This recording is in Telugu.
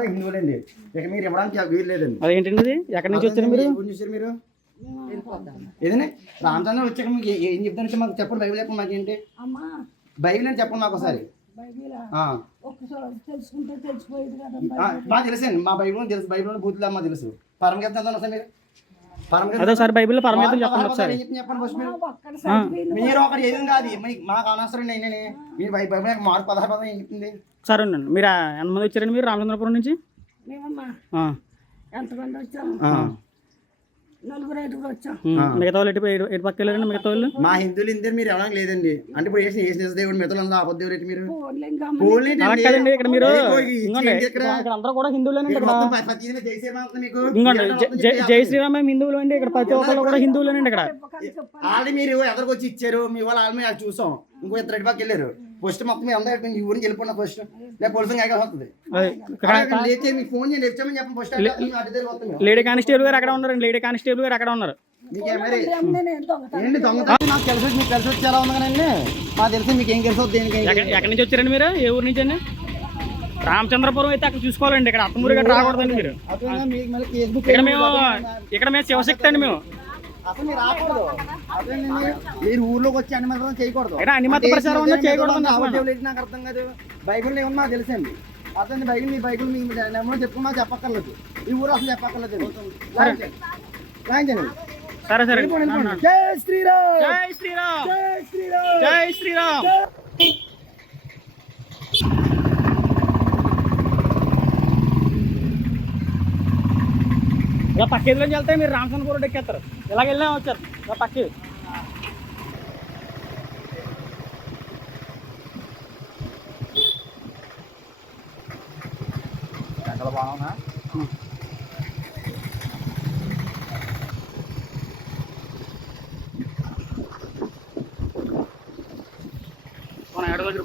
హిందువులండి. ఇక మీరు ఇవ్వడానికి వీలు లేదండి. అదేంటండి ఇది? ఎక్కడి నుంచి వచ్చారు మీరు? చూసారు మీరు ఏదండి రామచంద్ర వచ్చాక మీకు ఏం చెప్తాను మాకు చెప్పండి. బైబిల్ చెప్పండి. మాకేంటి బైబిల్ అని చెప్పండి మాకు ఒకసారి. మాకు తెలుసండి. మా బైబిల్ తెలుసు. బైబిల్ బూతులు అమ్మ తెలుసు. పరమగీతం సార్ మీరు అదే సార్ బైబిల్ పరమగీతం చెప్పండి ఒకసారి. మీరు ఒకటి ఏం కాదు మాకు అనవసరం. నేనే మీరు బైబిల్ మార్పు 16 పదం ఏం చెప్తుంది? సరే అండి. మీరు ఎంతమంది వచ్చారండి మీరు రామచంద్రపురం నుంచి? ఎంతమంది వచ్చాము? నలుగురు ఐదుగురు వచ్చాం. మిగతా వాళ్ళు ఎటు పక్క వెళ్ళారండి? మిగతా వాళ్ళు మా హిందువులు ఇందరు మీరు ఎవరికి లేదండి. అంటే ఇప్పుడు ఏ దేవుడు మిగతా ఆపద్దేవుడు ఏంటి మీరు? కదండి ఇక్కడ మీరు అందరూ కూడా హిందువులేనండి. జై శ్రీరామ్ హిందువులు అండి. ఇక్కడ ప్రతి ఒక్కళ్ళు కూడా హిందువులేనండి. ఇక్కడ ఆల్రెడీ మీరు ఎదరికి వచ్చి ఇచ్చారు. మీ వాళ్ళు ఆల్రెడీ అది చూసాం. ఇంకో ఇద్దరు ఎటు పక్క వెళ్ళారు. ఫస్ట్ మొత్తం మీ అందరూ ఈ ఊరికి వెళ్ళిపోయినా ఫస్ట్ లేకపోతే పోలీసు వస్తుంది. మీకు ఫోన్ చేయండి. వచ్చామని చెప్పండి. ఫస్ట్ లేడీ కానిస్టేబుల్ గారు అక్కడ ఉన్నారండి. లేడీ కానిస్టేబుల్ గారు అక్కడ ఉన్నారు. ఏంటి దొంగతనం నాకు కలిసి వచ్చి మీకు కలిసి వచ్చి ఎలా ఉంది కదండి. మాకు తెలిసి మీకు ఏం కలిసి వద్దు. ఎక్కడి నుంచి వచ్చారండి మీరు? ఏ ఊరు నుంచి అండి? రామచంద్రపురం అయితే అక్కడ చూసుకోవాలండి. ఇక్కడ అత్తమూరు గట్రా రాకూడదండి మీరు. ఇక్కడ మేము శివశక్తి అండి. మేము అసలు మీరు రాకూడదు. మీరు ఊర్లోకి వచ్చి అనిమతం చేయకూడదు. అనిమత ప్రచారం చేయకూడదు. నాకు అర్థం కాదు. బైబిల్ ఏమన్నా మాకు తెలుసండి. అతని బైబిల్ మీ బైబిల్ మీ చెప్పుకుని మాకు చెప్పక్కర్లేదు. ఈ ఊరు అసలు చెప్పక్కర్లేదు. సరే సరే. జై శ్రీరామ్. జై శ్రీరామ్. జై శ్రీరామ్. జై శ్రీరామ్. ఇలా పక్క ఎదురులోంచి వెళ్తే మీరు రామచంద్రపురం ఎక్కేస్తారు. ఇలాగ వెళ్ళినా వచ్చారు ఇలా పక్క. బాగున్నా ఎడగొచ్చి